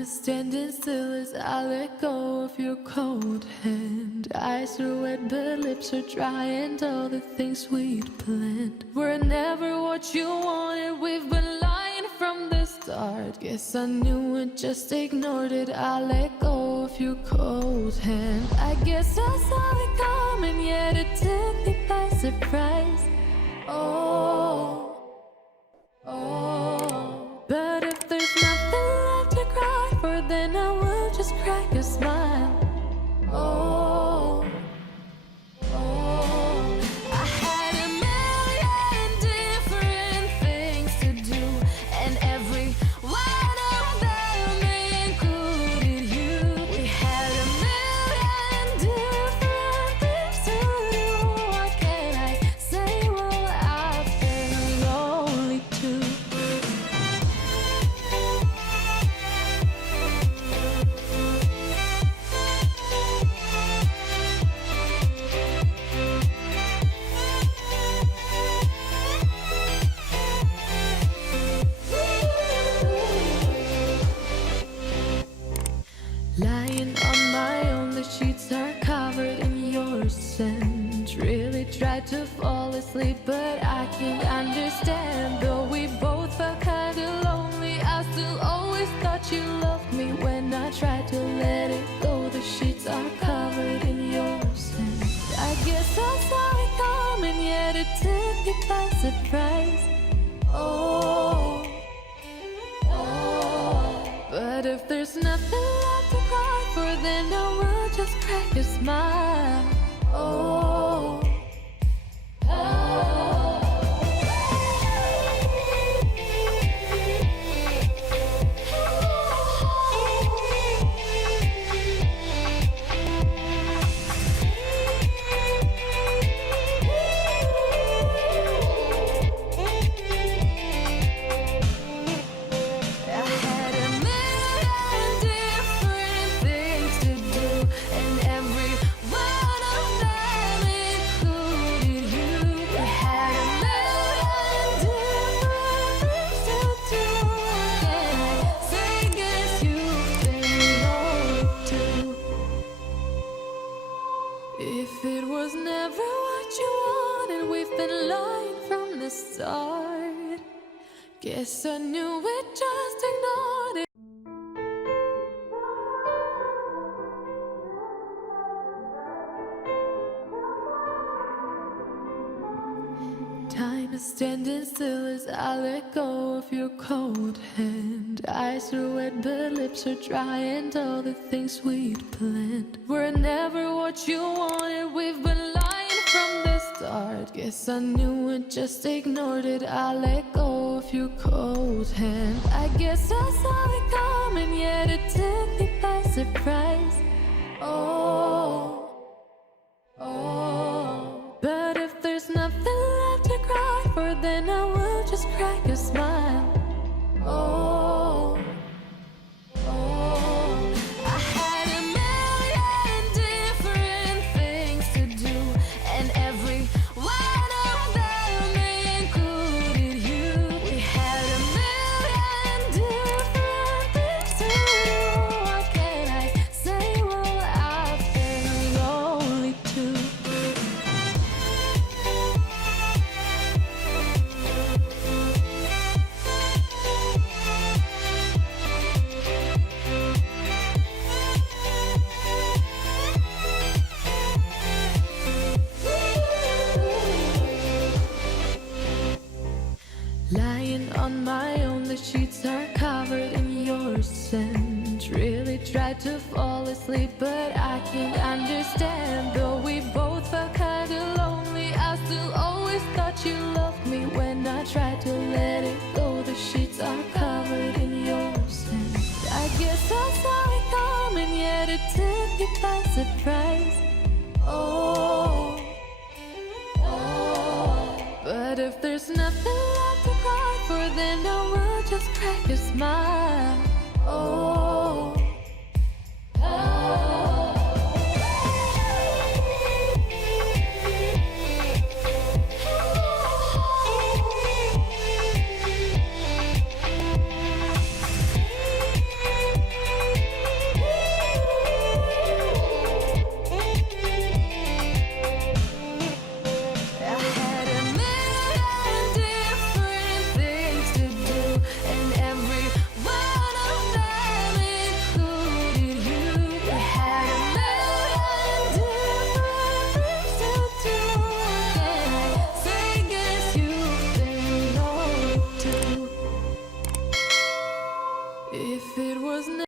Time is standing still as I let go of your cold hand. Eyes are wet but lips are dry, and all the things we'd planned were never what you wanted. We've been lying from the start. Guess I knew it, just ignored it. I let go of your cold hand. I guess I saw it coming, yet it took me by surprise. Oh, oh. But if there's nothing left to cry for, then I will just crack a smile. Oh, oh. I had a million different things to do, and every one of them included you. We had a million different things to do. What can I say? Well, I've been lonely too. Lying on my own, the sheets are covered in your scent. Really tried to fall asleep, but I can't understand. Though we both felt kinda lonely, I still always thought you loved me. When I tried to let it go, the sheets are covered in your scent. I guess I saw it coming, yet it took me by surprise. Oh, oh. But if there's nothing left to cry for, then I will just crack a smile. Oh, oh. I had a million different things to do, and every one of them included you. We had a million different things to do. Can I say, guess you've been lonely too? If it was never what you wanted, we've been lying from the start. Guess I knew it, just ignored it. Time is standing still as I let go of your cold hand. Eyes are wet but lips are dry, and all the things we'd planned were never what you wanted. We've been lying from the start. Guess I knew it, just ignored it. I let go of your cold hand. I guess I saw it coming, yet it took me by surprise. Oh, oh. But if there's nothing left to cry for, then I will just crack a smile. Oh, oh. I had a million different things to do, and every one of them included you. We had a million different things to do. What can I say? Well, I've been lonely too. Lying on my own, the sheets are covered in your scent. Really tried to fall asleep, but I can't understand. Though we both felt kinda lonely, I still always thought you loved me. When I tried to let it go, the sheets are covered in your scent. I guess I saw it coming, yet it took me by surprise. Oh, oh. But if there's nothing left to cry for, then I will just crack a smile.